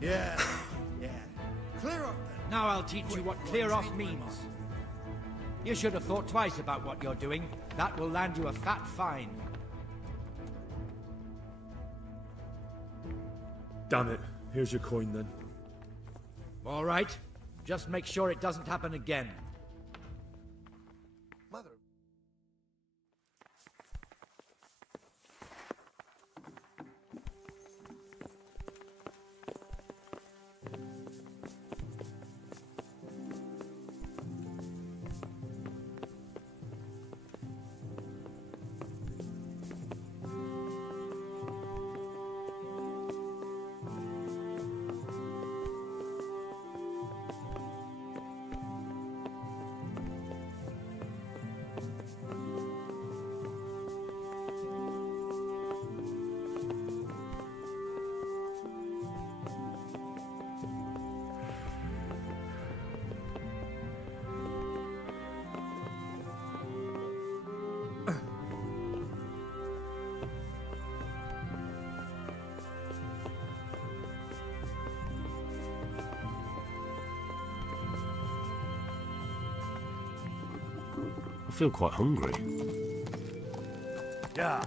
Yeah. Clear off then. Now I'll teach you what clear off means. You should have thought twice about what you're doing. That will land you a fat fine. Damn it. Here's your coin then. All right. Just make sure it doesn't happen again. Mother. I feel quite hungry. Yeah.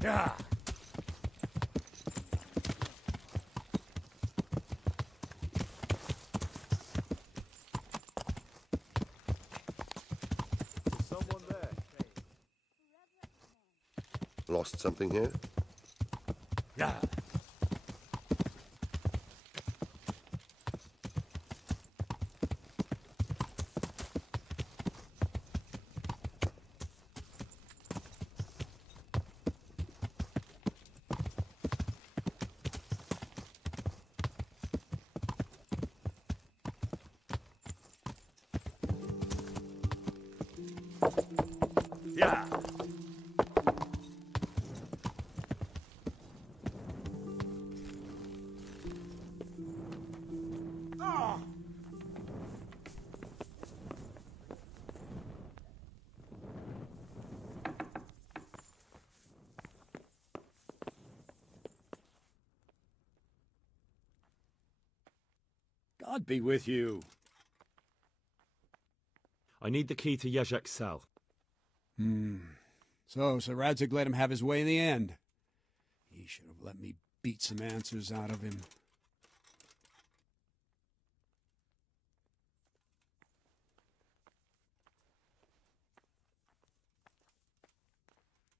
Yeah. Someone there. Lost something here? Yeah. Yeah. Oh. God be with you. I need the key to Jezek's cell. So Sir Radzig let him have his way in the end. He should have let me beat some answers out of him.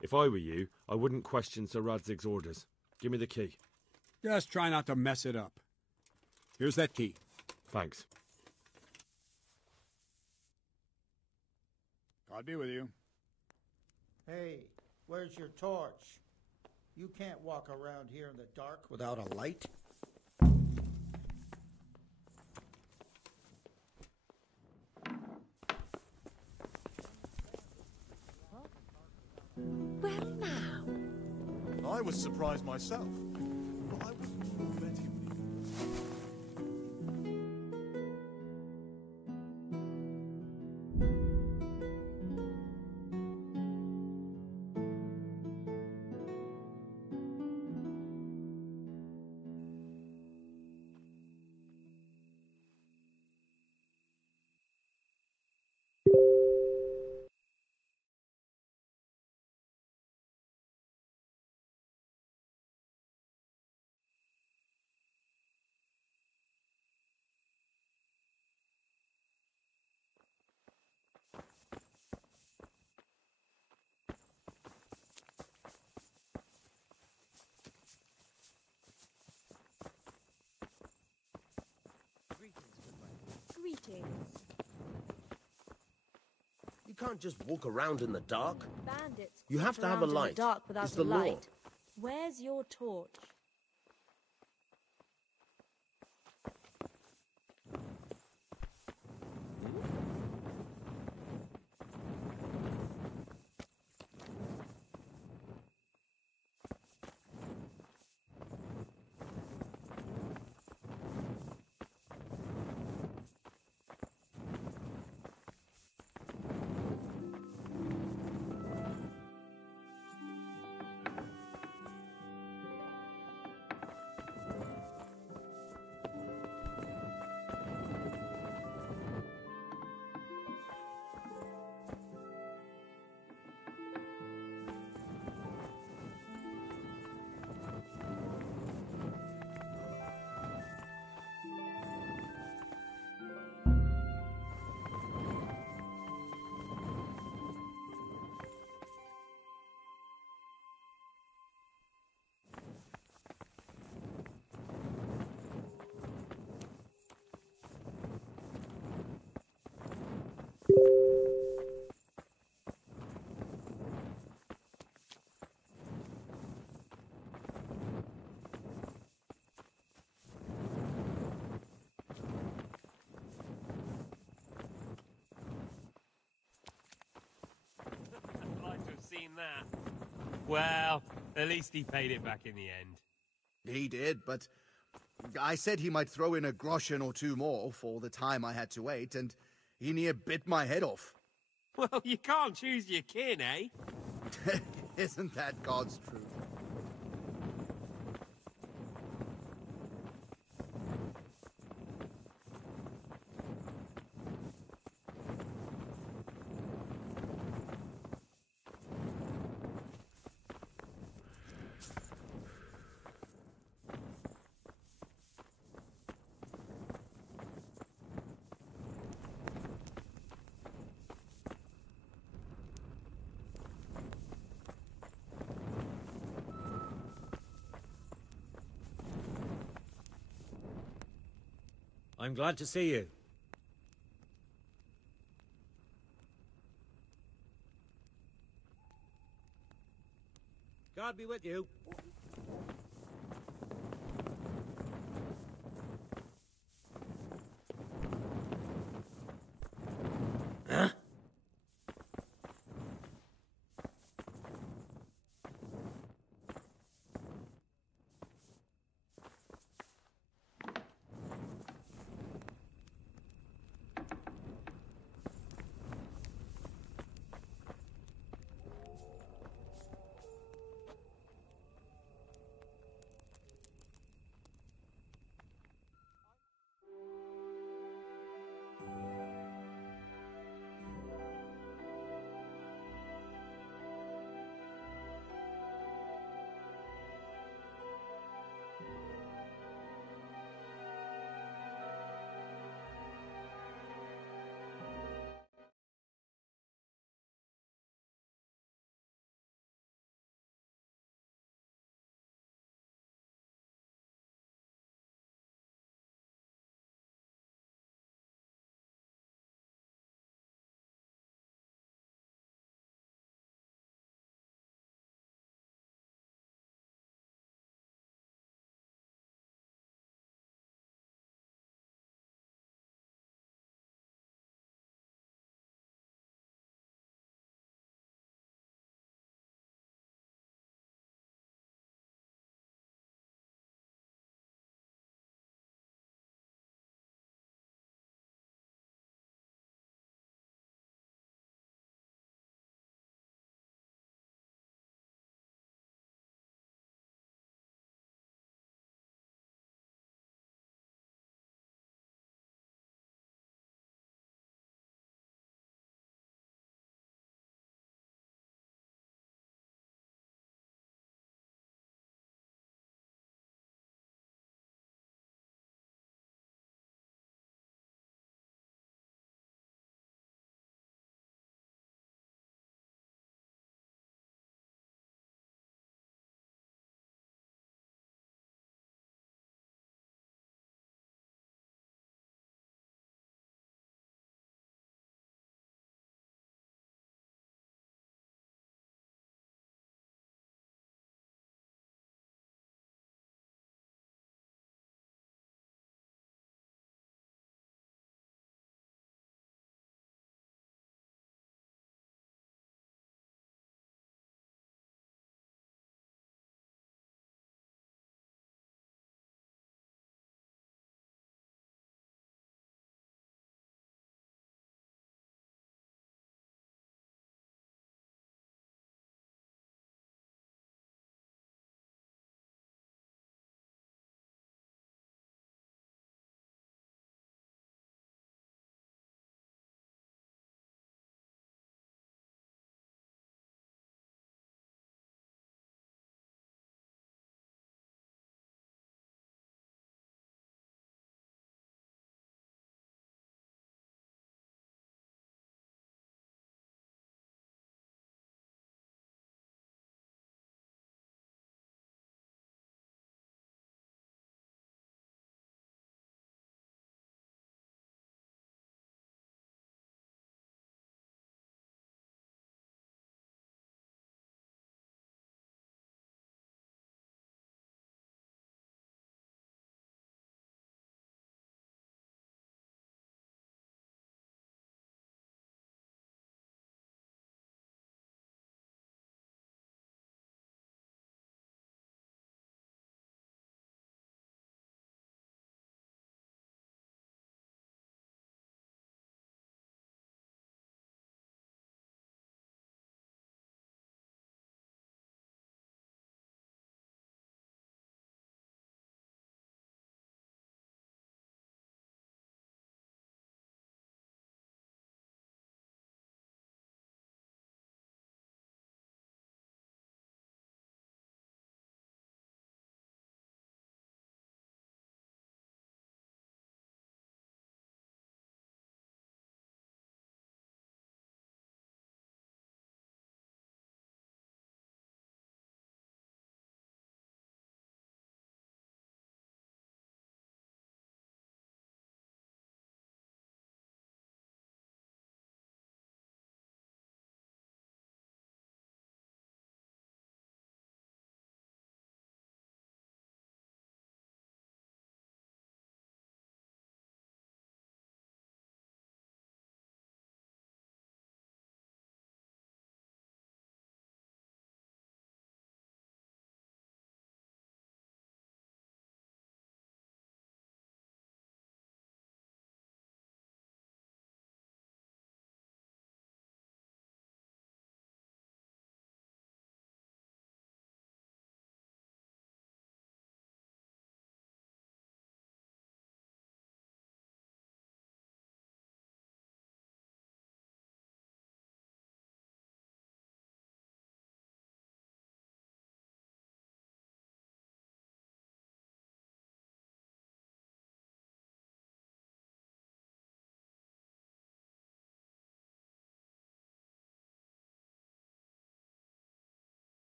If I were you, I wouldn't question Sir Radzig's orders. Give me the key. Just try not to mess it up. Here's that key. Thanks. God be with you. Hey, where's your torch? You can't walk around here in the dark without a light. Well, now. I was surprised myself. But I wouldn't have met him. Greetings. You can't just walk around in the dark. Bandits. You have to have a around in light. the dark without It's a the law. light. Where's your torch? I'd like to have seen that. Well, at least he paid it back in the end. He did, but I said he might throw in a groschen or two more for the time I had to wait, and he near bit my head off. Well, you can't choose your kin, eh? Isn't that God's truth? I'm glad to see you. God be with you. Huh?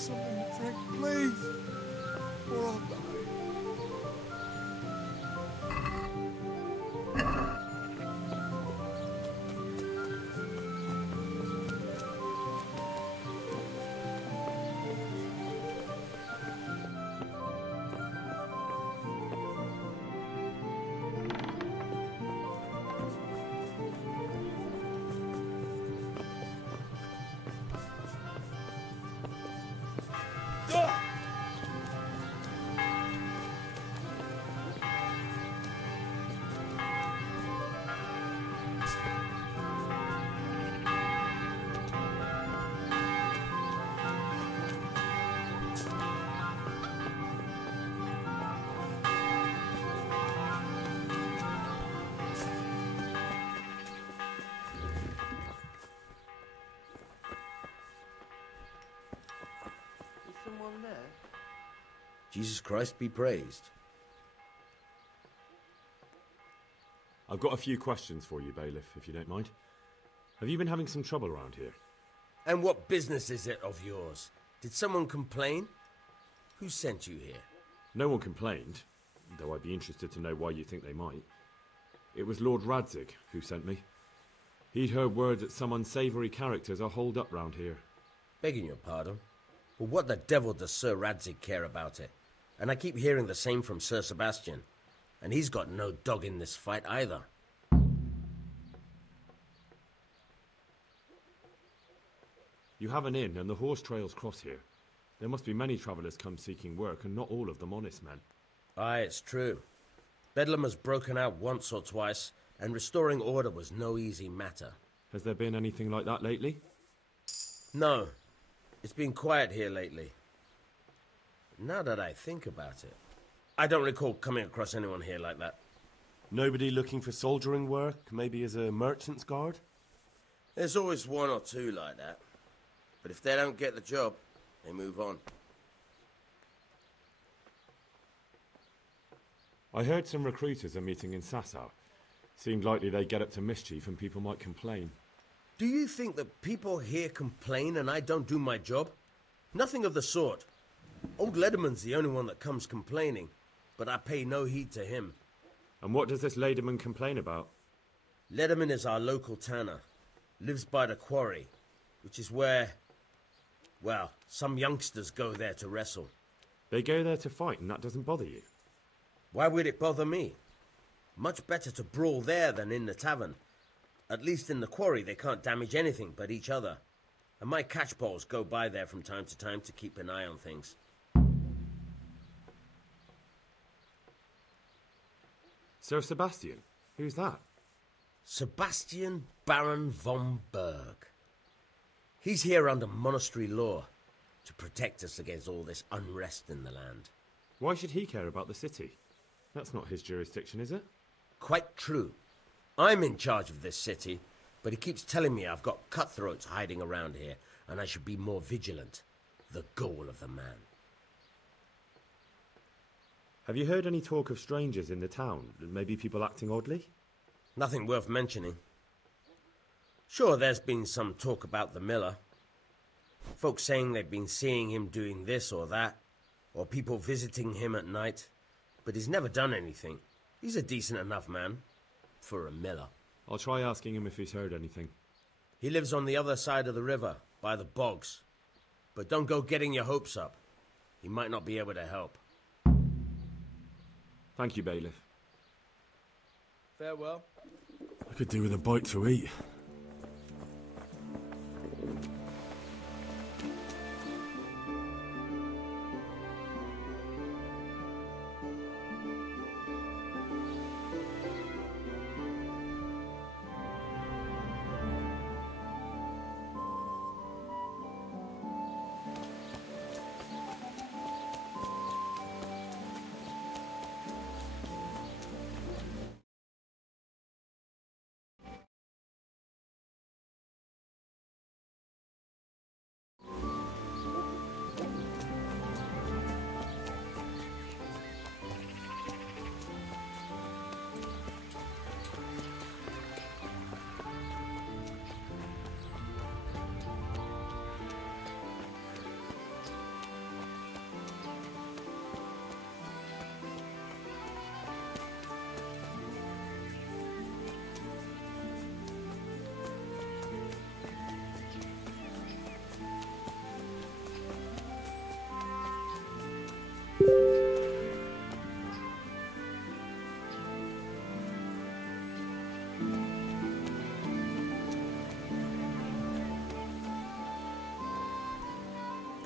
something to drink, please. Or I'll die. Someone there? Jesus Christ be praised. I've got a few questions for you, Bailiff, if you don't mind. Have you been having some trouble around here? And what business is it of yours? Did someone complain? Who sent you here? No one complained, though I'd be interested to know why you think they might. It was Lord Radzig who sent me. He'd heard word that some unsavoury characters are holed up round here. Begging your pardon, but what the devil does Sir Radzig care about it? And I keep hearing the same from Sir Sebastian. And he's got no dog in this fight either. You have an inn, and the horse trails cross here. There must be many travellers come seeking work, and not all of them honest men. Aye, it's true. Bedlam has broken out once or twice, and restoring order was no easy matter. Has there been anything like that lately? No. It's been quiet here lately. Now that I think about it, I don't recall coming across anyone here like that. Nobody looking for soldiering work, maybe as a merchant's guard? There's always one or two like that. But if they don't get the job, they move on. I heard some recruiters are meeting in Sasau. Seemed likely they get up to mischief and people might complain. Do you think that people here complain and I don't do my job? Nothing of the sort. Old Lederman's the only one that comes complaining, but I pay no heed to him. And what does this Lederman complain about? Lederman is our local tanner. Lives by the quarry, which is where, well, some youngsters go there to wrestle. They go there to fight and that doesn't bother you? Why would it bother me? Much better to brawl there than in the tavern. At least in the quarry they can't damage anything but each other. And my catchpoles go by there from time to keep an eye on things. Sir Sebastian? Who's that? Sebastian Baron von Berg. He's here under monastery law to protect us against all this unrest in the land. Why should he care about the city? That's not his jurisdiction, is it? Quite true. I'm in charge of this city, but he keeps telling me I've got cutthroats hiding around here, and I should be more vigilant. The goal of the man. Have you heard any talk of strangers in the town? Maybe people acting oddly? Nothing worth mentioning. Sure, there's been some talk about the miller. Folks saying they've been seeing him doing this or that, or people visiting him at night, but he's never done anything. He's a decent enough man. For a miller. I'll try asking him if he's heard anything. He lives on the other side of the river, by the bogs. But don't go getting your hopes up. He might not be able to help. Thank you, Bailiff. Farewell. I could do with a bite to eat.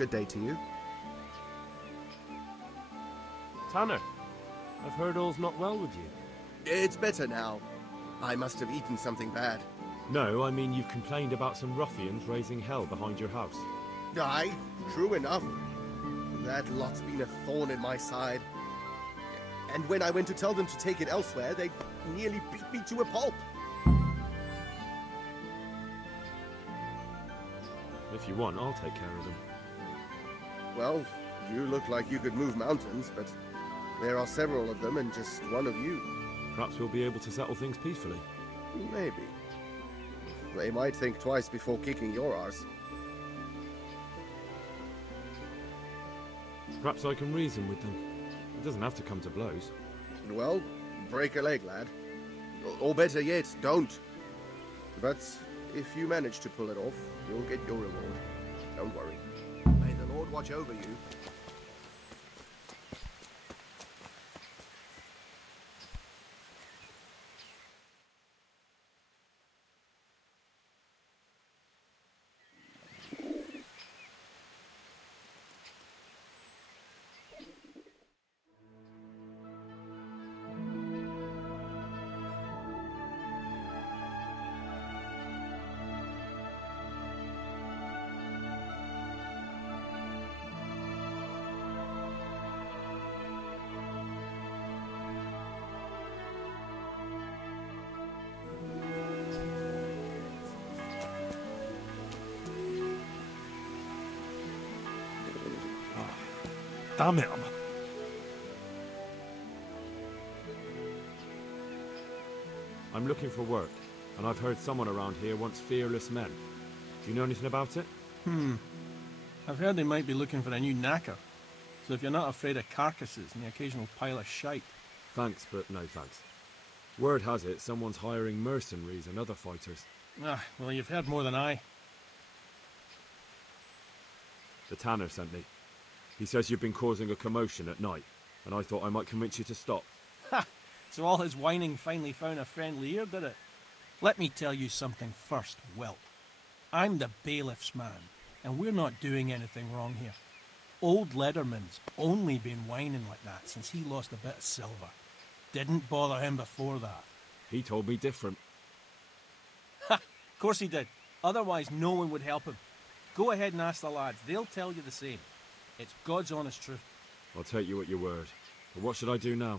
Good day to you. Tanner, I've heard all's not well with you. It's better now. I must have eaten something bad. No, I mean you've complained about some ruffians raising hell behind your house. Aye, true enough. That lot's been a thorn in my side. And when I went to tell them to take it elsewhere, they nearly beat me to a pulp. If you want, I'll take care of them. Well, you look like you could move mountains, but there are several of them and just one of you. Perhaps we'll be able to settle things peacefully. Maybe. They might think twice before kicking your arse. Perhaps I can reason with them. It doesn't have to come to blows. Well, break a leg, lad. Or better yet, don't. But if you manage to pull it off, you'll get your reward. Don't worry. May the Lord watch over you. Damn it, I'm looking for work, and I've heard someone around here wants fearless men. Do you know anything about it? I've heard they might be looking for a new knacker. So if you're not afraid of carcasses and the occasional pile of shite. Thanks, but no thanks. Word has it someone's hiring mercenaries and other fighters. Ah, well, you've heard more than I. The tanner sent me. He says you've been causing a commotion at night, and I thought I might convince you to stop. Ha! So all his whining finally found a friendly ear, did it? Let me tell you something first, Wilt. I'm the bailiff's man, and we're not doing anything wrong here. Old Lederman's only been whining like that since he lost a bit of silver. Didn't bother him before that. He told me different. Ha! Of course he did. Otherwise no one would help him. Go ahead and ask the lads. They'll tell you the same. It's God's honest truth. I'll take you at your word. But what should I do now?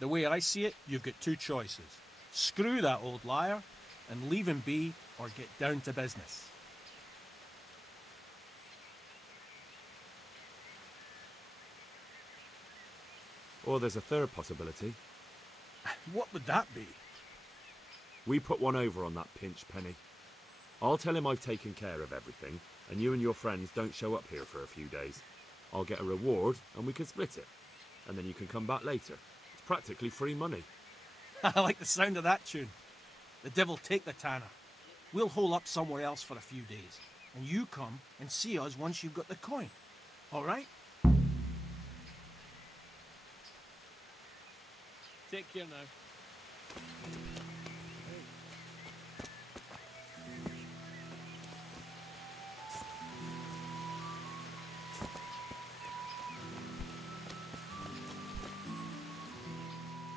The way I see it, you've got two choices. Screw that old liar and leave him be, or get down to business. Or there's a third possibility. What would that be? We put one over on that pinch penny. I'll tell him I've taken care of everything, and you and your friends don't show up here for a few days. I'll get a reward, and we can split it. And then you can come back later. It's practically free money. I like the sound of that tune. The devil take the tanner. We'll hole up somewhere else for a few days, and you come and see us once you've got the coin. All right? Take care now.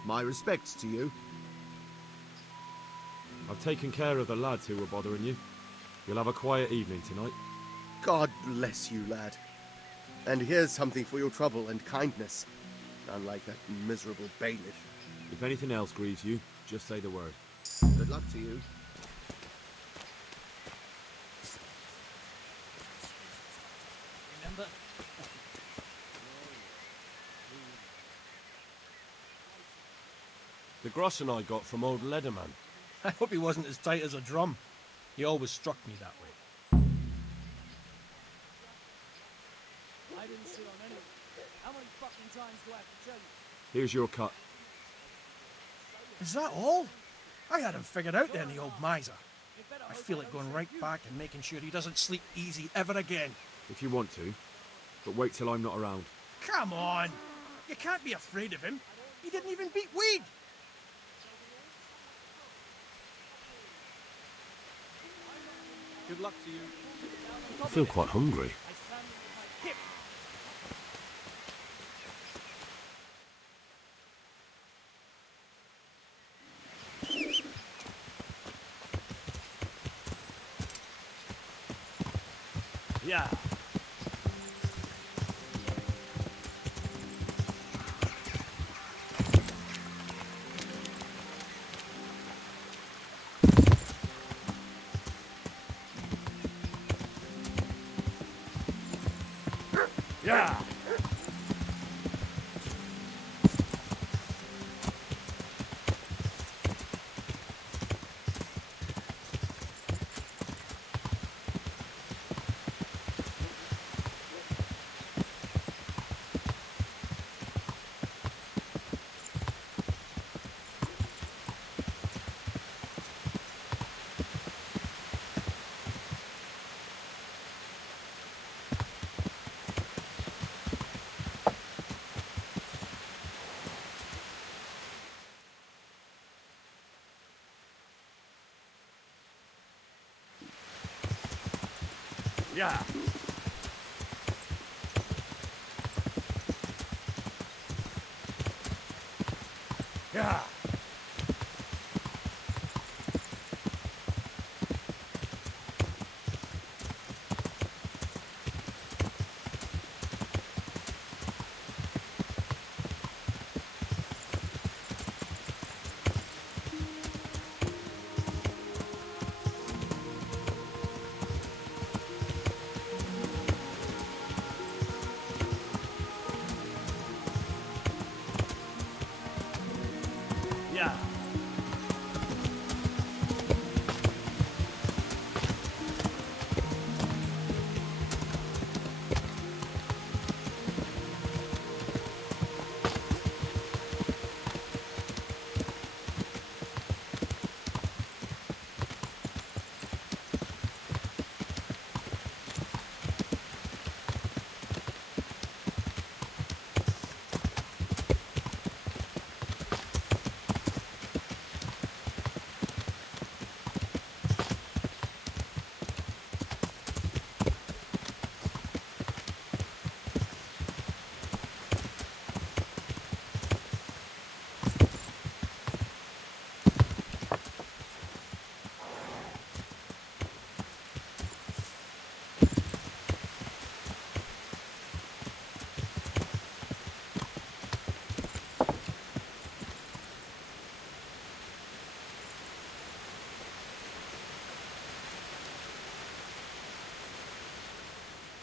My respects to you. I've taken care of the lads who were bothering you. You'll have a quiet evening tonight. God bless you, lad. And here's something for your trouble and kindness. Unlike that miserable bailiff. If anything else grieves you, just say the word. Good luck to you. Remember? The groschen I got from old Lederman. I hope he wasn't as tight as a drum. He always struck me that way. I didn't sit on any. How many fucking times do I have to tell you? Here's your cut. Is that all? I had him figured out then, the old miser. I feel it going right back and making sure he doesn't sleep easy ever again. If you want to. But wait till I'm not around. Come on! You can't be afraid of him. He didn't even beat Weed. Good luck to you. I feel quite hungry. Yeah. Yeah. Yeah. Yeah. Yeah.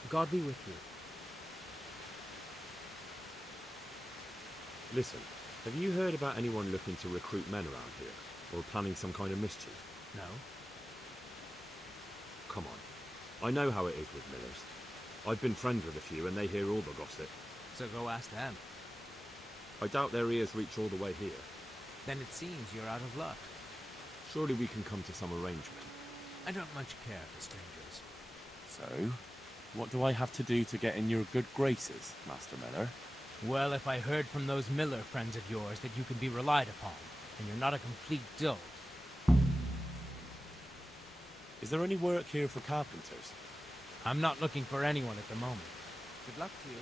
God be with you. Listen, have you heard about anyone looking to recruit men around here? Or planning some kind of mischief? No? Come on. I know how it is with millers. I've been friends with a few and they hear all the gossip. So go ask them. I doubt their ears reach all the way here. Then it seems you're out of luck. Surely we can come to some arrangement. I don't much care for strangers. So, what do I have to do to get in your good graces, Master Miller? Well, if I heard from those Miller friends of yours that you can be relied upon, and you're not a complete dolt. Is there any work here for carpenters? I'm not looking for anyone at the moment. Good luck to you.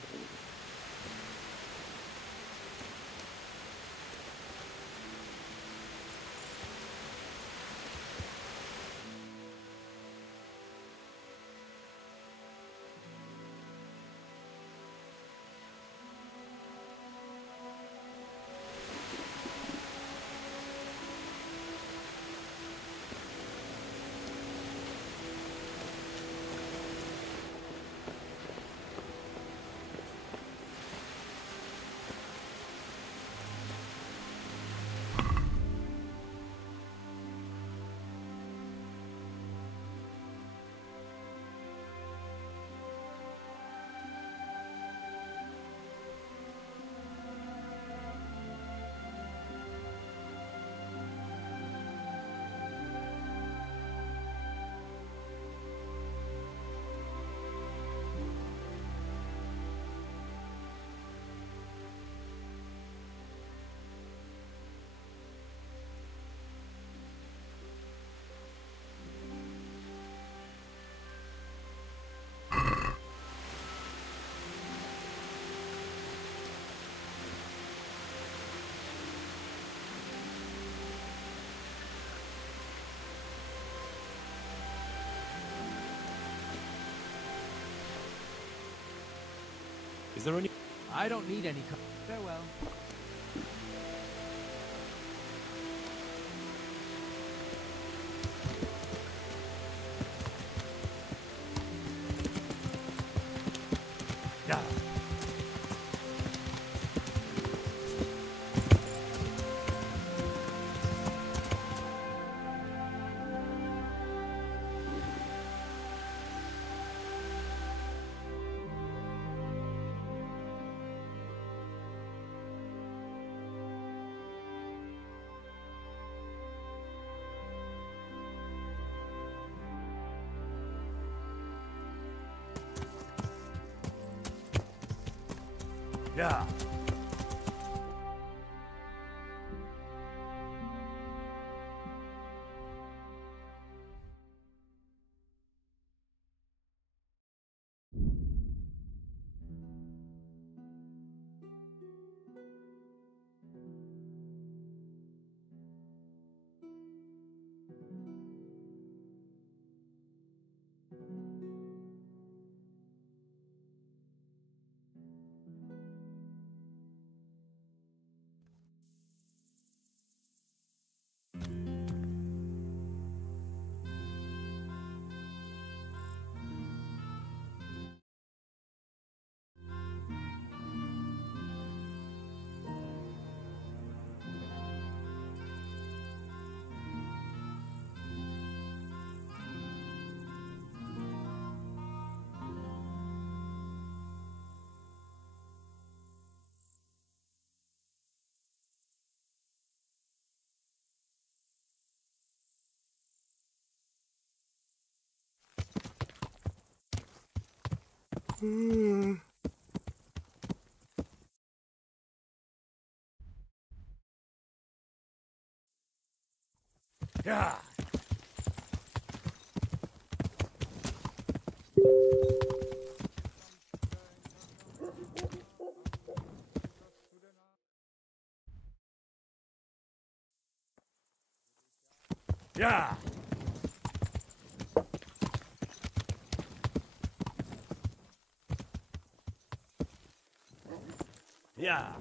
I don't need any... Farewell. Yeah. Yeah. Yeah. Yeah. Yeah.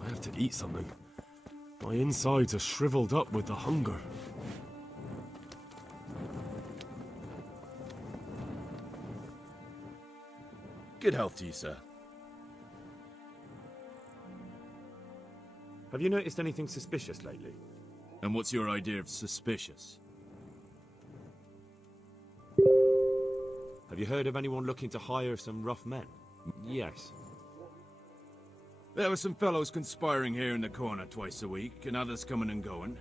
I have to eat something. My insides are shriveled up with the hunger. Good health to you, sir. Have you noticed anything suspicious lately? And what's your idea of suspicious? Have you heard of anyone looking to hire some rough men? Yes. There were some fellows conspiring here in the corner twice a week, and others coming and going.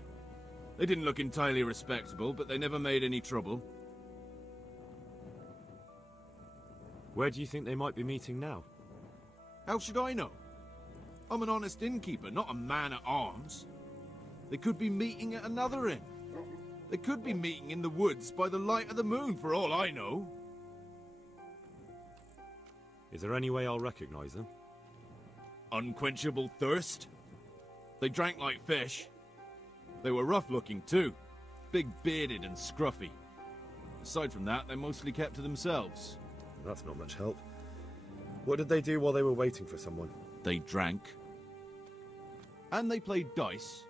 They didn't look entirely respectable, but they never made any trouble. Where do you think they might be meeting now? How should I know? I'm an honest innkeeper, not a man-at-arms. They could be meeting at another inn. They could be meeting in the woods by the light of the moon, for all I know. Is there any way I'll recognize them? Unquenchable thirst? They drank like fish. They were rough-looking too. Big-bearded and scruffy. Aside from that, they mostly kept to themselves. That's not much help. What did they do while they were waiting for someone? They drank. And they played dice.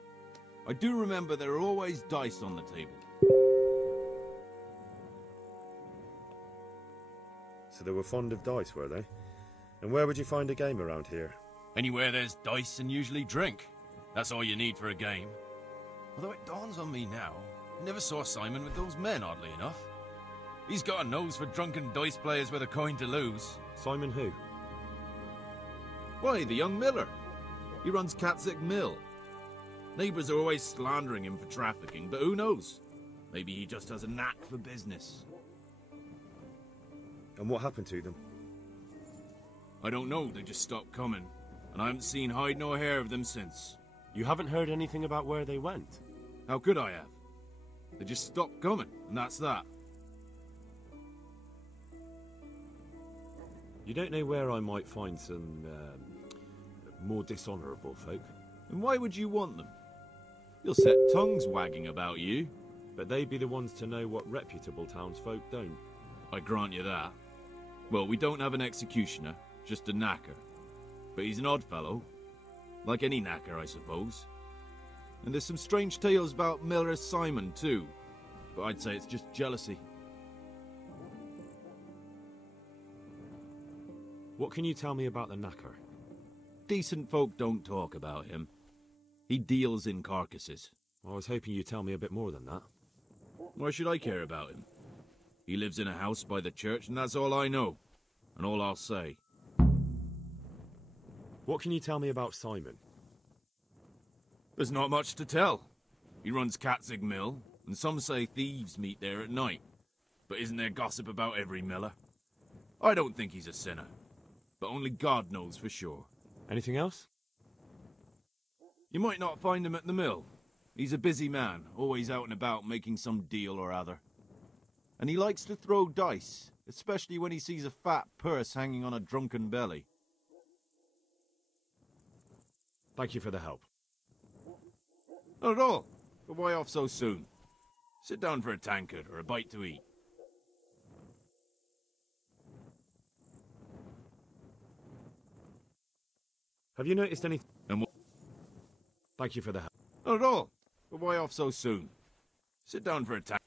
I do remember there were always dice on the table. So they were fond of dice, were they? And where would you find a game around here? Anywhere there's dice and usually drink. That's all you need for a game. Although it dawns on me now, I never saw Simon with those men, oddly enough. He's got a nose for drunken dice players with a coin to lose. Simon who? Why, the young miller. He runs Catzick Mill. Neighbours are always slandering him for trafficking, but who knows? Maybe he just has a knack for business. And what happened to them? I don't know, they just stopped coming. And I haven't seen hide nor hair of them since. You haven't heard anything about where they went? How could I have? They just stopped coming, and that's that. You don't know where I might find some, more dishonourable folk? And why would you want them? You'll set tongues wagging about you. But they'd be the ones to know what reputable townsfolk don't. I grant you that. Well, we don't have an executioner, just a knacker. But he's an odd fellow. Like any knacker, I suppose. And there's some strange tales about Miller Simon, too. But I'd say it's just jealousy. What can you tell me about the knacker? Decent folk don't talk about him. He deals in carcasses. I was hoping you'd tell me a bit more than that. Why should I care about him? He lives in a house by the church, and that's all I know. And all I'll say. What can you tell me about Simon? There's not much to tell. He runs Katzig Mill, and some say thieves meet there at night. But isn't there gossip about every miller? I don't think he's a sinner. But only God knows for sure. Anything else? You might not find him at the mill. He's a busy man, always out and about making some deal or other. And he likes to throw dice, especially when he sees a fat purse hanging on a drunken belly. Thank you for the help. Not at all. But why off so soon? Sit down for a tankard or a bite to eat. Have you noticed anything? Thank you for the help. Not at all. But why off so soon? Sit down for a tankard.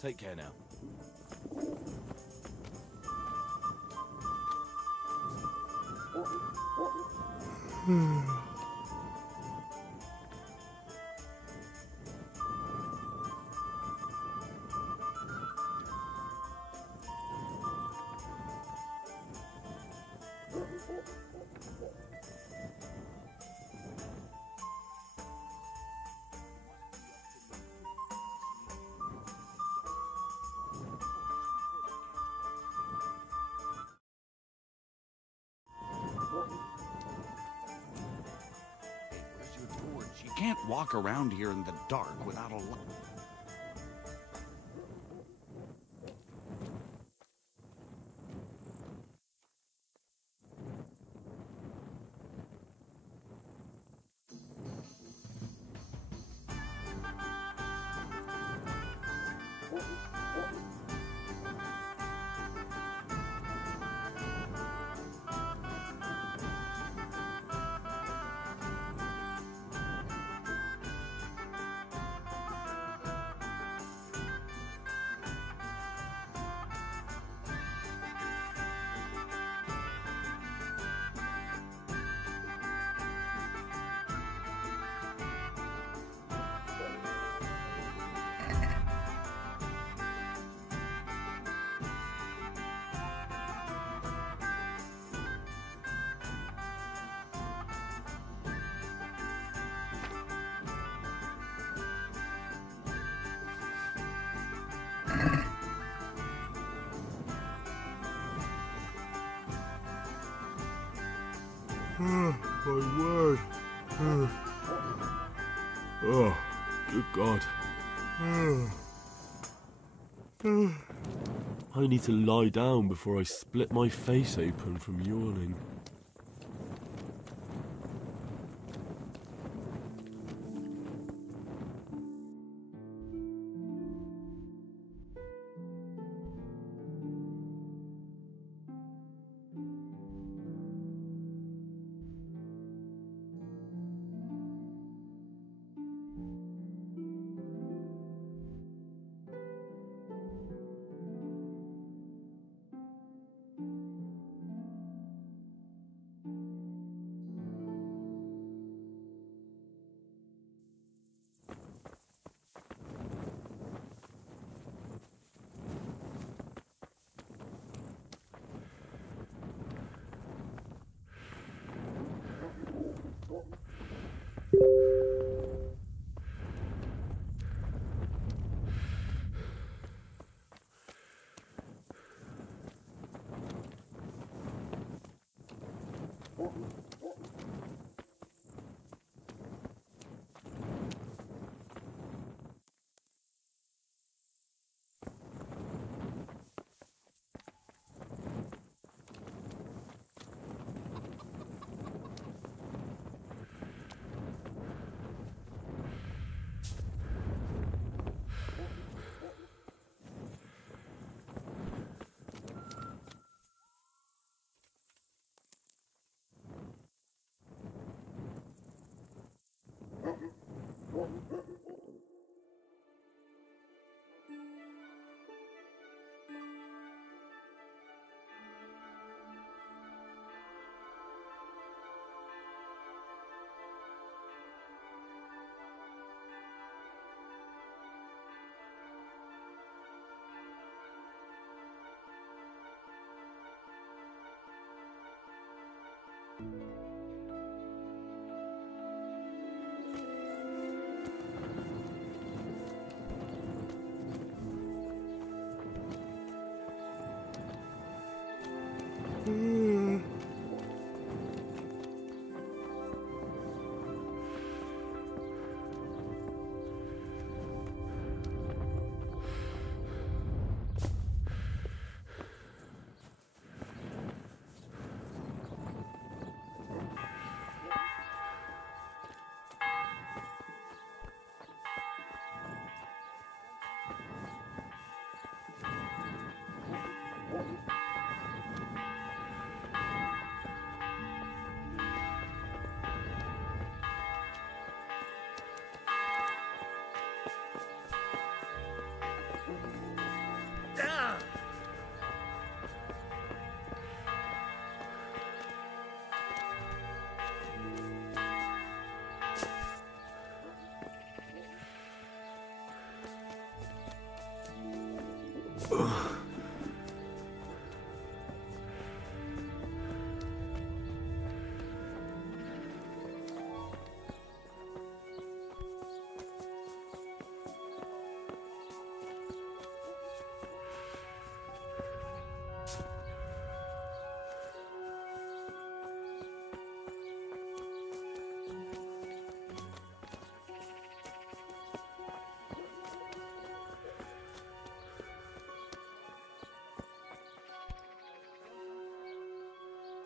Take care now. You can't walk around here in the dark without a light. My word. Oh, good God. I need to lie down before I split my face open from yawning.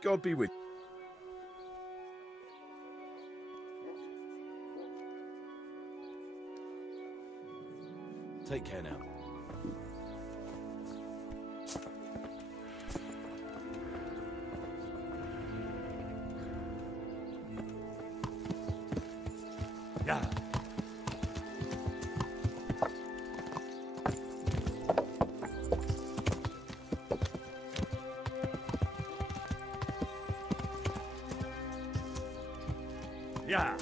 God be with you. Take care now. Yeah. Yeah.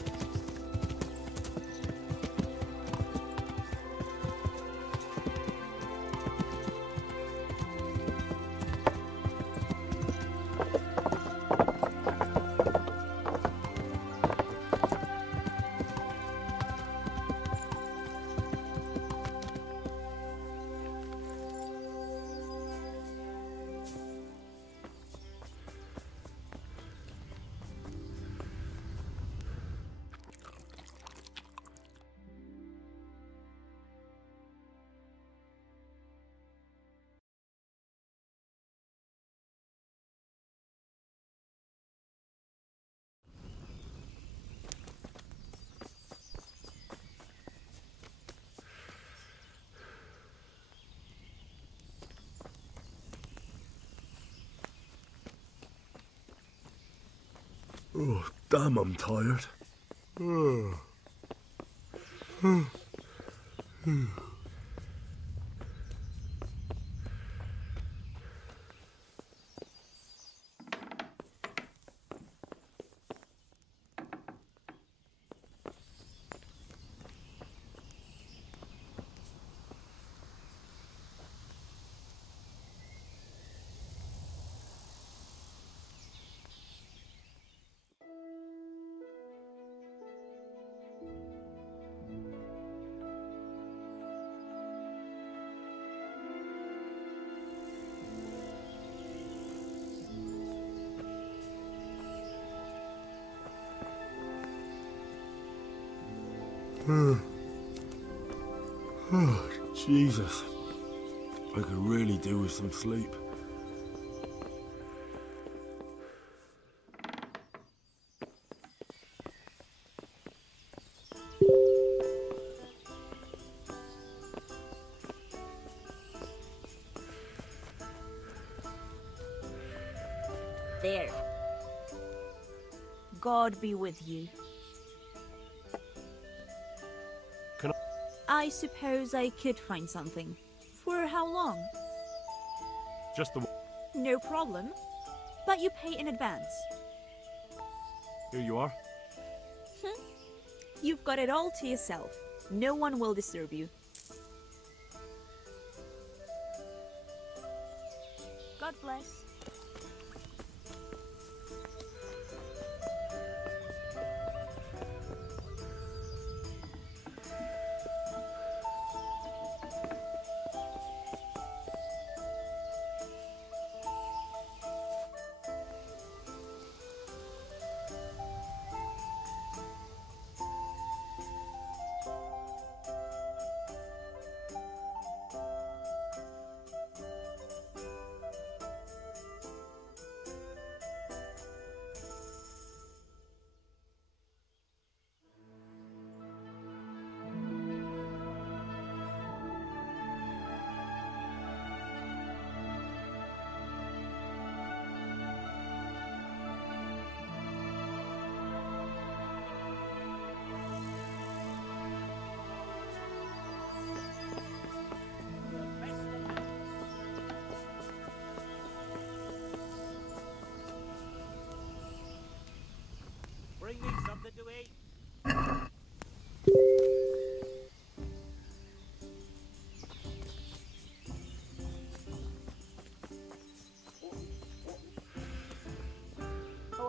Oh, damn, I'm tired. Oh, Jesus. I could really do with some sleep. There. God be with you. Can I suppose I could find something. For how long? Just the... No problem. But you pay in advance. Here you are. You've got it all to yourself. No one will disturb you. God bless.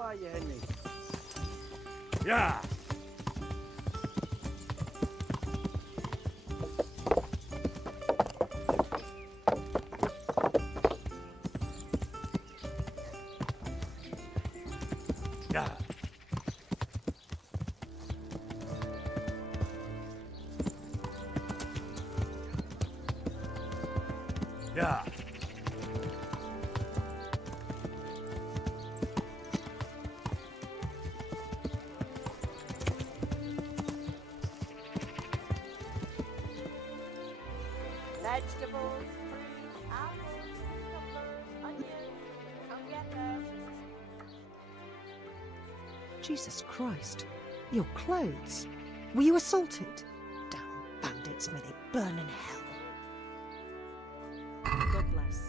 are you, Henry? Yeah. Yeah. Yeah. Vegetables, fruit, apples, cucumbers, onions, coriander. Jesus Christ. Your clothes. Were you assaulted? Damn bandits, may they burn in hell. God bless.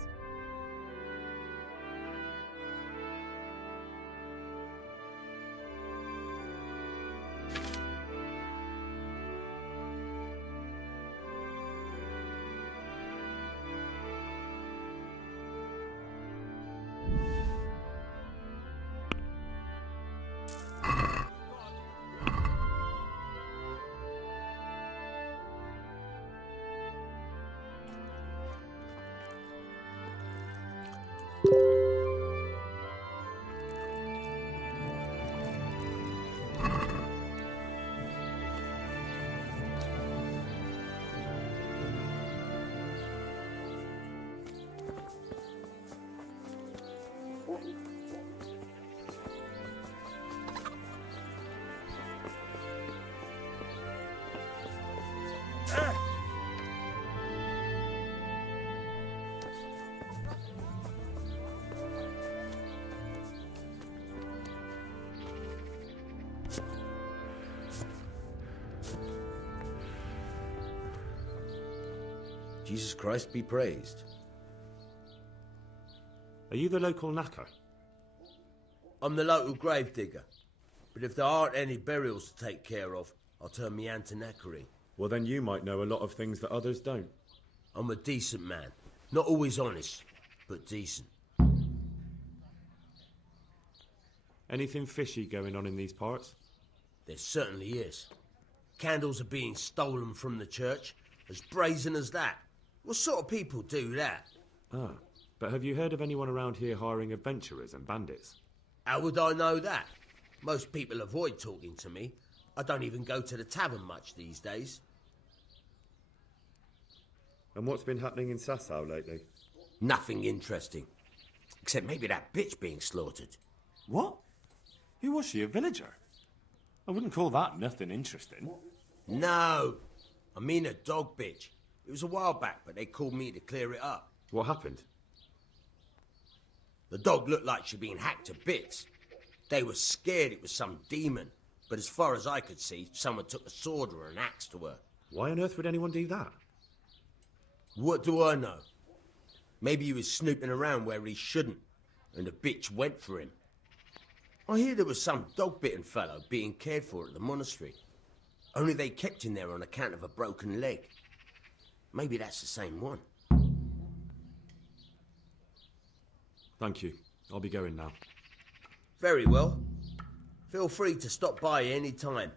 Jesus Christ be praised. Are you the local knacker? I'm the local gravedigger. But if there aren't any burials to take care of, I'll turn me hand to knackery. Well, then you might know a lot of things that others don't. I'm a decent man. Not always honest, but decent. Anything fishy going on in these parts? There certainly is. Candles are being stolen from the church, as brazen as that. What sort of people do that? Ah, but have you heard of anyone around here hiring adventurers and bandits? How would I know that? Most people avoid talking to me. I don't even go to the tavern much these days. And what's been happening in Sasau lately? Nothing interesting. Except maybe that bitch being slaughtered. What? Who was she, a villager? I wouldn't call that nothing interesting. No, I mean a dog bitch. It was a while back, but they called me to clear it up. What happened? The dog looked like she'd been hacked to bits. They were scared it was some demon, but as far as I could see, someone took a sword or an axe to her. Why on earth would anyone do that? What do I know? Maybe he was snooping around where he shouldn't, and the bitch went for him. I hear there was some dog-bitten fellow being cared for at the monastery. Only they kept him there on account of a broken leg. Maybe that's the same one. Thank you. I'll be going now. Very well. Feel free to stop by any time.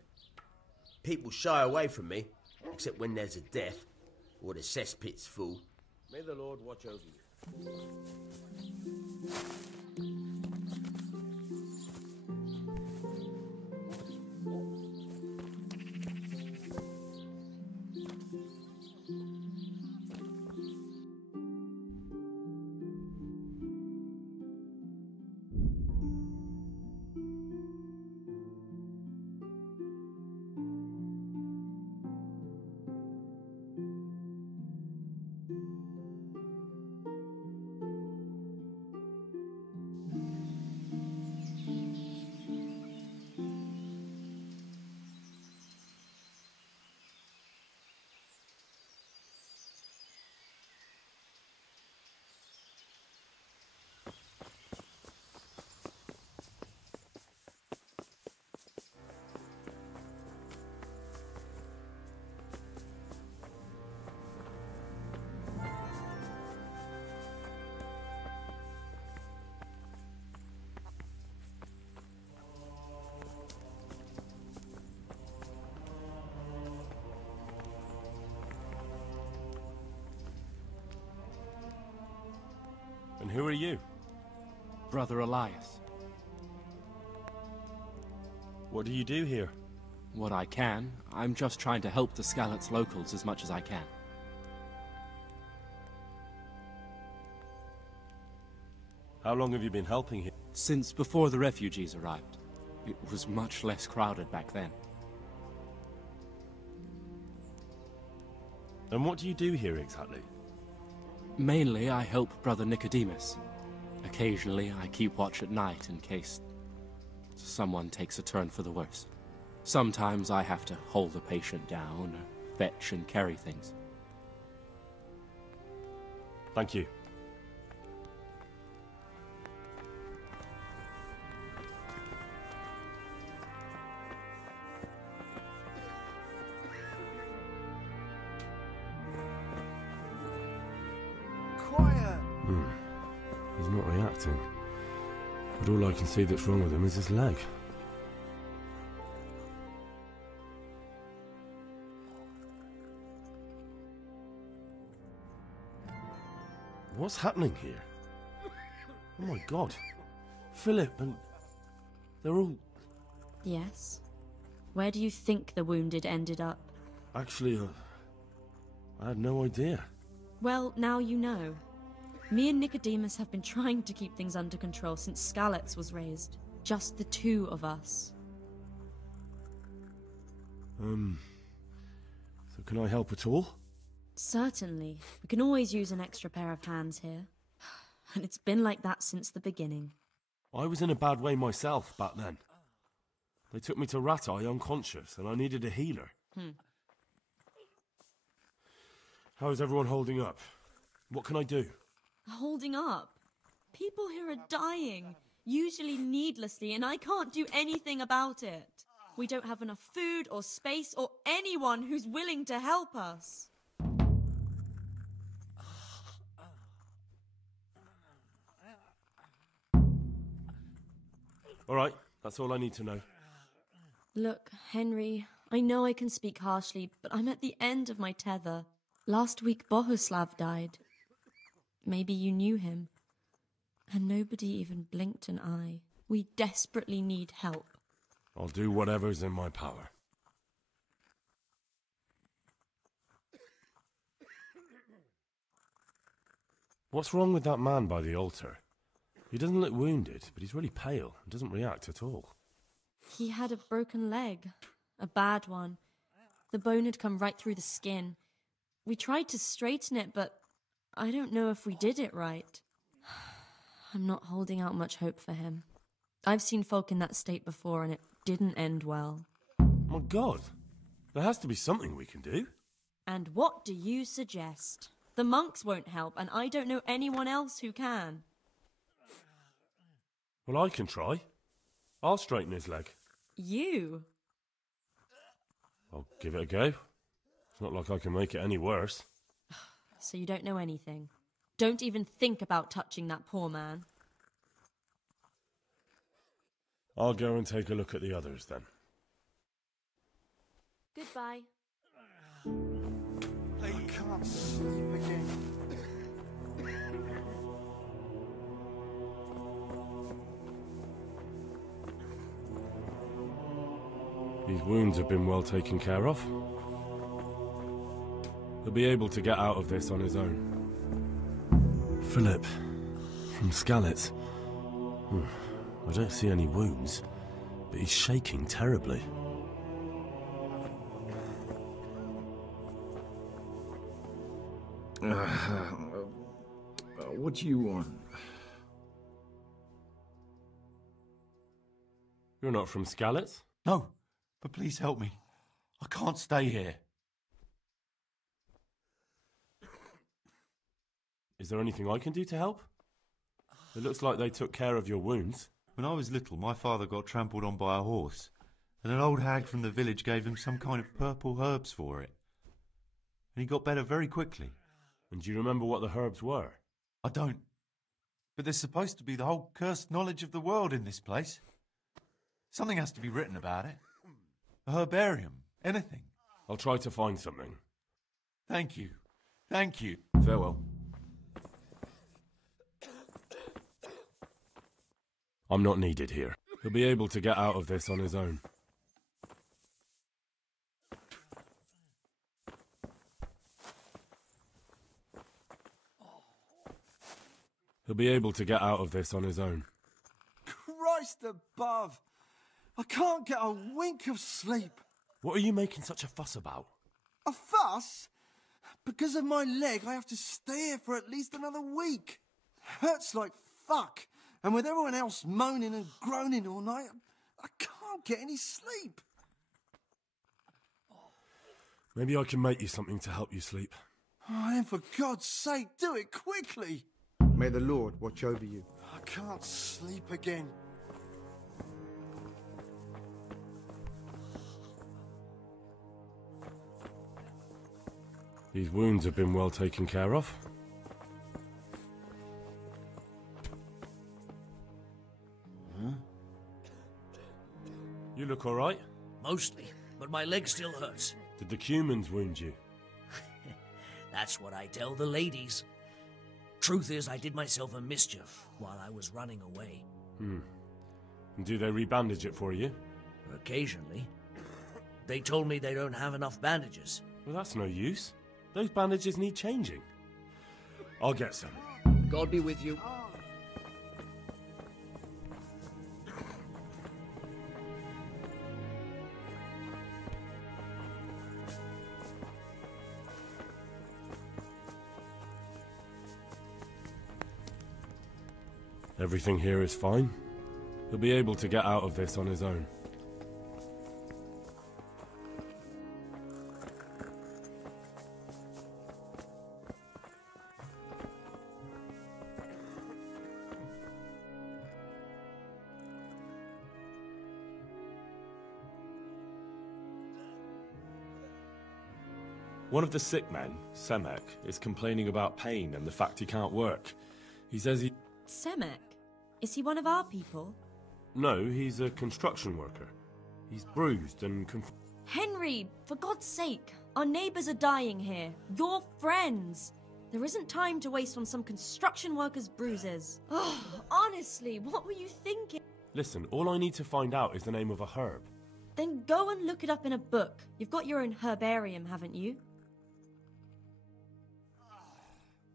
People shy away from me, except when there's a death, or the cesspit's full. May the Lord watch over you. who are you? Brother Elias. What do you do here? What I can. I'm just trying to help the Skalitz locals as much as I can. How long have you been helping here? Since before the refugees arrived. It was much less crowded back then. And what do you do here exactly? Mainly, I help Brother Nicodemus. Occasionally, I keep watch at night in case someone takes a turn for the worse. Sometimes I have to hold a patient down, or fetch and carry things. Thank you. Quiet! He's not reacting. But all I can see that's wrong with him is his leg. What's happening here? Oh my god. Philip and... they're all... Yes. Where do you think the wounded ended up? Actually, I had no idea. Well, now you know. Me and Nicodemus have been trying to keep things under control since Skalitz was raised. Just the two of us. So can I help at all? Certainly. We can always use an extra pair of hands here. And it's been like that since the beginning. I was in a bad way myself back then. They took me to Ratai unconscious, and I needed a healer. How is everyone holding up? What can I do? Holding up? People here are dying, usually needlessly, and I can't do anything about it. We don't have enough food or space or anyone who's willing to help us. All right, that's all I need to know. Look, Henry, I know I can speak harshly, but I'm at the end of my tether. Last week, Bohuslav died. Maybe you knew him. And nobody even blinked an eye. We desperately need help. I'll do whatever's in my power. What's wrong with that man by the altar? He doesn't look wounded, but he's really pale and doesn't react at all. He had a broken leg. A bad one. The bone had come right through the skin. We tried to straighten it, but I don't know if we did it right. I'm not holding out much hope for him. I've seen folk in that state before, and it didn't end well. My God, there has to be something we can do. And what do you suggest? The monks won't help, and I don't know anyone else who can. Well, I can try. I'll straighten his leg. You? I'll give it a go. It's not like I can make it any worse. So you don't know anything? Don't even think about touching that poor man. I'll go and take a look at the others then. Goodbye. I can't sleep again. These wounds have been well taken care of. He'll be able to get out of this on his own. Philip, from Skalitz. I don't see any wounds, but he's shaking terribly. What do you want? You're not from Skalitz? No, but please help me. I can't stay here. Is there anything I can do to help? It looks like they took care of your wounds. When I was little, my father got trampled on by a horse, and an old hag from the village gave him some kind of purple herbs for it. And he got better very quickly. And do you remember what the herbs were? I don't. But there's supposed to be the whole cursed knowledge of the world in this place. Something has to be written about it. A herbarium. Anything. I'll try to find something. Thank you. Thank you. Farewell. I'm not needed here. He'll be able to get out of this on his own. He'll be able to get out of this on his own. Christ above! I can't get a wink of sleep. What are you making such a fuss about? A fuss? Because of my leg, I have to stay here for at least another week. Hurts like fuck. And with everyone else moaning and groaning all night, I can't get any sleep. Maybe I can make you something to help you sleep. Oh, then for God's sake, do it quickly. May the Lord watch over you. I can't sleep again. These wounds have been well taken care of. You look all right? Mostly, but my leg still hurts. Did the humans wound you? That's what I tell the ladies. Truth is, I did myself a mischief while I was running away. And do they rebandage it for you? Occasionally. They told me they don't have enough bandages. Well, that's no use. Those bandages need changing. I'll get some. God be with you. Everything here is fine. He'll be able to get out of this on his own. One of the sick men, Semek, is complaining about pain and the fact he can't work. He says he... Semek? Is he one of our people? No, he's a construction worker. He's bruised and Henry, for God's sake, our neighbours are dying here. You're friends. There isn't time to waste on some construction worker's bruises. Oh, honestly, what were you thinking? Listen, all I need to find out is the name of a herb. Then go and look it up in a book. You've got your own herbarium, haven't you?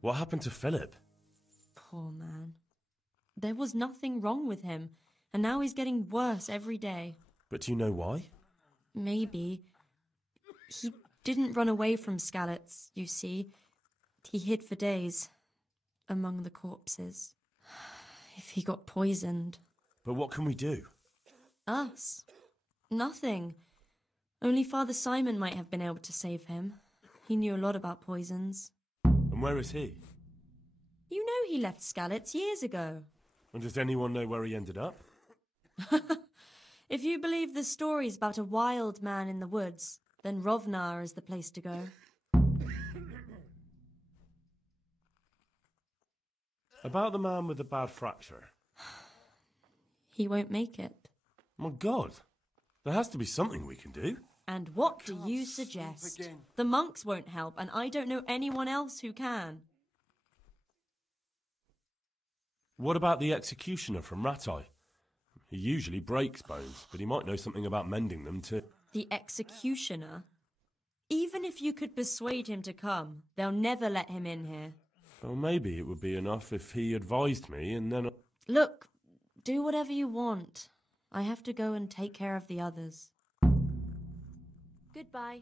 What happened to Philip? Poor man. There was nothing wrong with him, and now he's getting worse every day. But do you know why? Maybe. He didn't run away from Skalitz, you see. He hid for days, among the corpses. If he got poisoned. But what can we do? Us? Nothing. Only Father Simon might have been able to save him. He knew a lot about poisons. And where is he? You know he left Skalitz years ago. And does anyone know where he ended up? If you believe the stories about a wild man in the woods, then Rovnar is the place to go. About the man with the bad fracture. He won't make it. My God, there has to be something we can do. And what do you suggest? The monks won't help, and I don't know anyone else who can. What about the executioner from Ratai? He usually breaks bones, but he might know something about mending them too. The executioner? Even if you could persuade him to come, they'll never let him in here. Well, maybe it would be enough if he advised me and then... Look, do whatever you want. I have to go and take care of the others. Goodbye.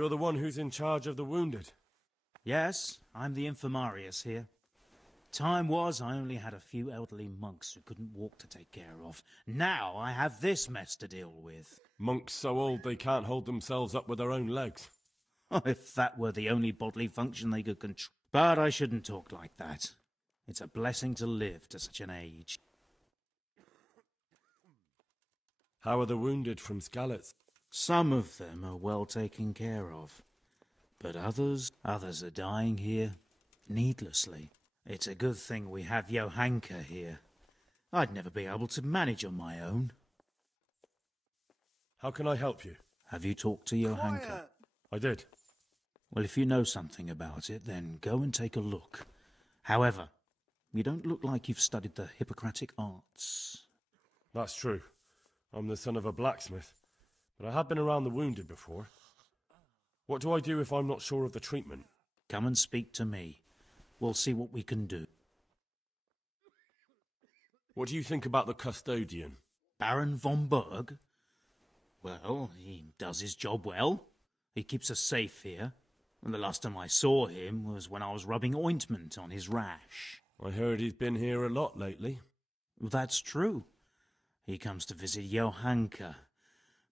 You're the one who's in charge of the wounded. Yes, I'm the infirmarius here. Time was I only had a few elderly monks who couldn't walk to take care of. Now I have this mess to deal with. Monks so old they can't hold themselves up with their own legs. If that were the only bodily function they could control. But I shouldn't talk like that. It's a blessing to live to such an age. How are the wounded from Skalitz? Some of them are well taken care of. But others are dying here needlessly. It's a good thing we have Johanka here. I'd never be able to manage on my own. How can I help you? Have you talked to Johanka? Quiet. I did. Well, if you know something about it, then go and take a look. However, you don't look like you've studied the Hippocratic arts. That's true. I'm the son of a blacksmith, but I have been around the wounded before. What do I do if I'm not sure of the treatment? Come and speak to me. We'll see what we can do. What do you think about the custodian? Baron von Berg? Well, he does his job well. He keeps us safe here. And the last time I saw him was when I was rubbing ointment on his rash. I heard he's been here a lot lately. That's true. He comes to visit Johanka.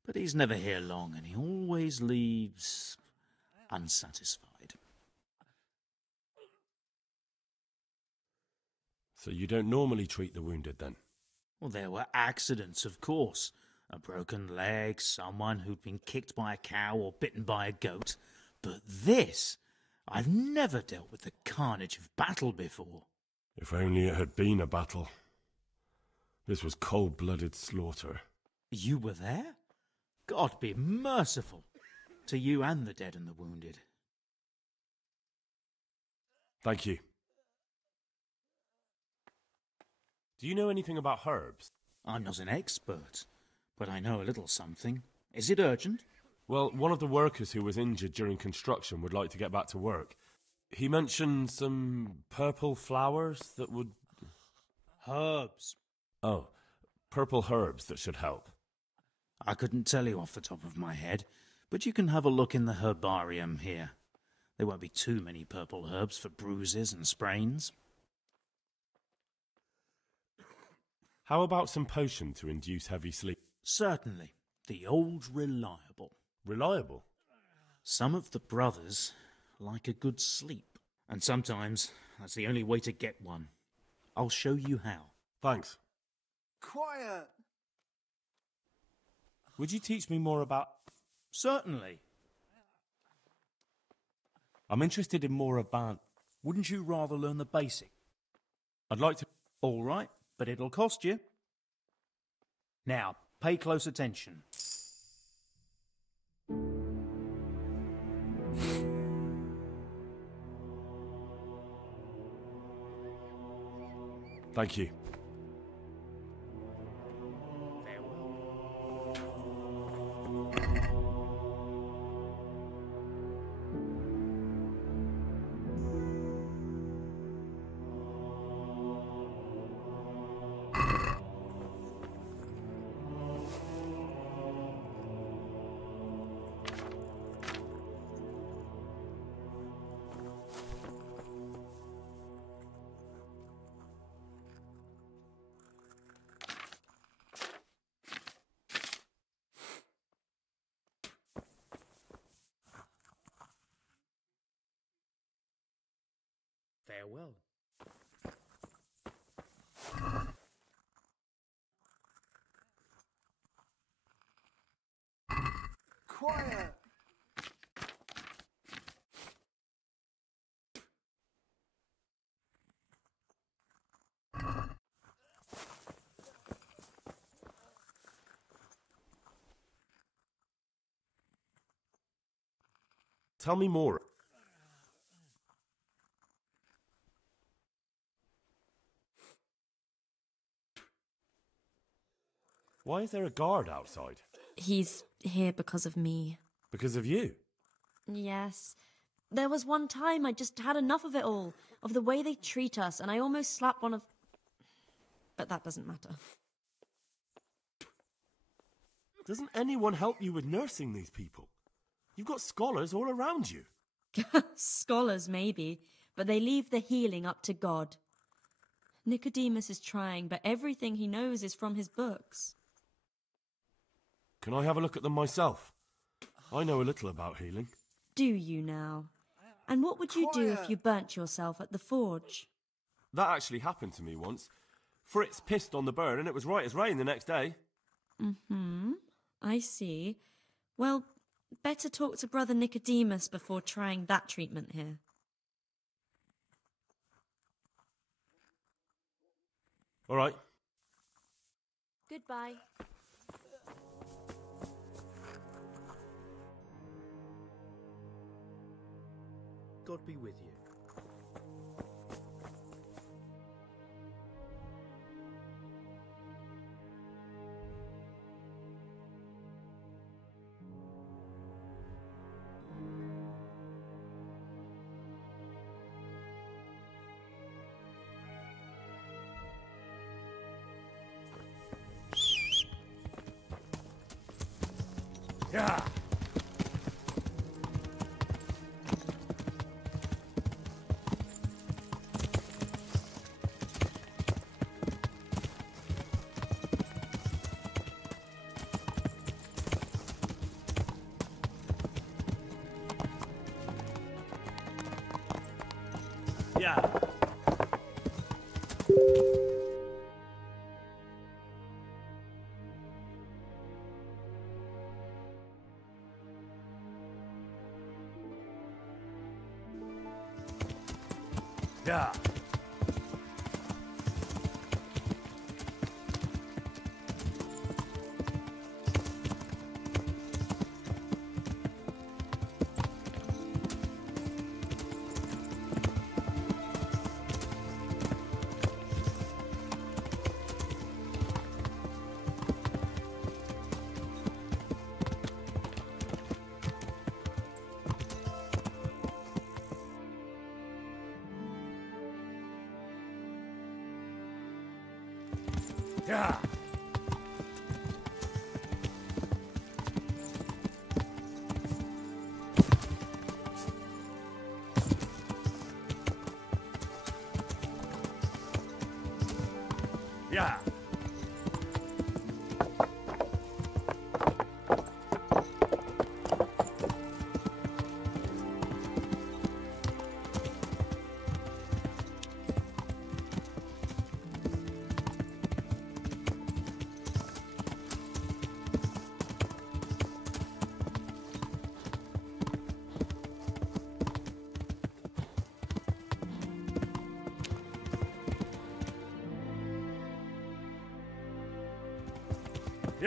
But he's never here long, and he always leaves unsatisfied. So you don't normally treat the wounded, then? Well, there were accidents, of course. A broken leg, someone who'd been kicked by a cow or bitten by a goat. But this, I've never dealt with the carnage of battle before. If only it had been a battle. This was cold-blooded slaughter. You were there? God be merciful to you and the dead and the wounded. Thank you. Do you know anything about herbs? I'm not an expert, but I know a little something. Is it urgent? Well, one of the workers who was injured during construction would like to get back to work. He mentioned some purple flowers that would... Herbs. Oh, purple herbs that should help. I couldn't tell you off the top of my head, but you can have a look in the herbarium here. There won't be too many purple herbs for bruises and sprains. How about some potion to induce heavy sleep? Certainly. The old reliable. Reliable? Some of the brothers like a good sleep, and sometimes that's the only way to get one. I'll show you how. Thanks. Quiet! Would you teach me more about... Certainly. I'm interested in more about... Wouldn't you rather learn the basic? I'd like to... All right, but it'll cost you. Now, pay close attention. Thank you. Farewell. Quiet! Tell me more. Why is there a guard outside? He's here because of me. Because of you? Yes. There was one time I just had enough of it all, of the way they treat us, and I almost slapped one of... But that doesn't matter. Doesn't anyone help you with nursing these people? You've got scholars all around you. Scholars, maybe, but they leave the healing up to God. Nicodemus is trying, but everything he knows is from his books. Can I have a look at them myself? I know a little about healing. Do you now? And what would you do if you burnt yourself at the forge? That actually happened to me once. Fritz pissed on the burn and it was right as rain the next day. Mm-hmm. I see. Well, better talk to Brother Nicodemus before trying that treatment here. All right. Goodbye. God be with you. Yeah. Yeah. Yeah. Yeah. Yeah.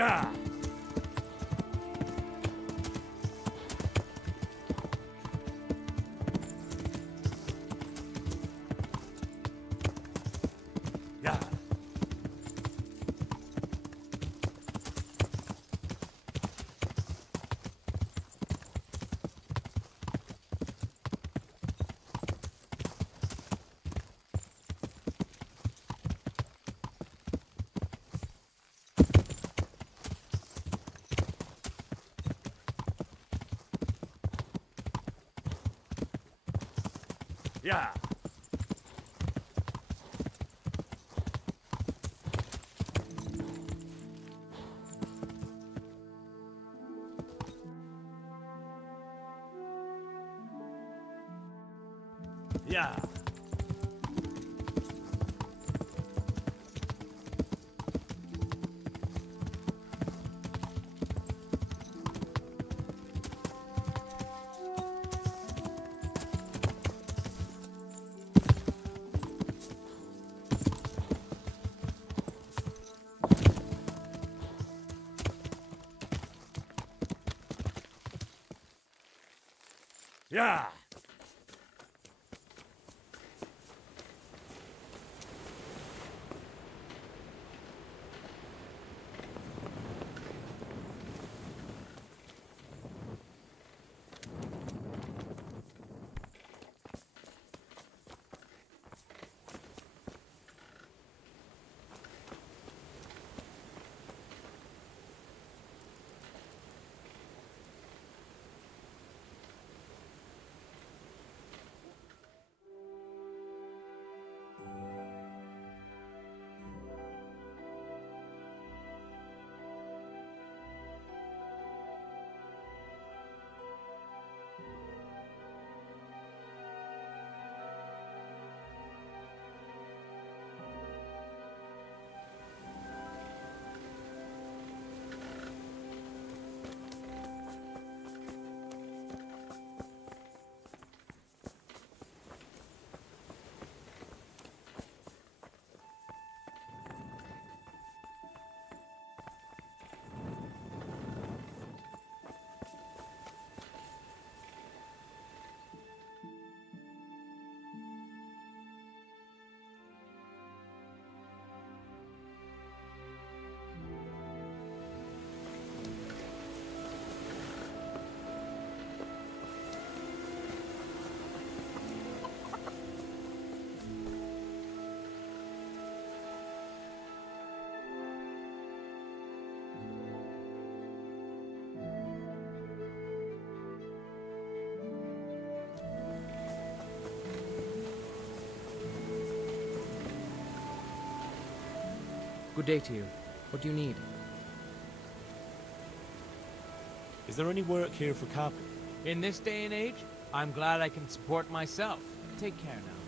Yeah. Yeah. Yeah. Yeah. Yeah. Good day to you. What do you need? Is there any work here for carpenters? In this day and age, I'm glad I can support myself. Take care now.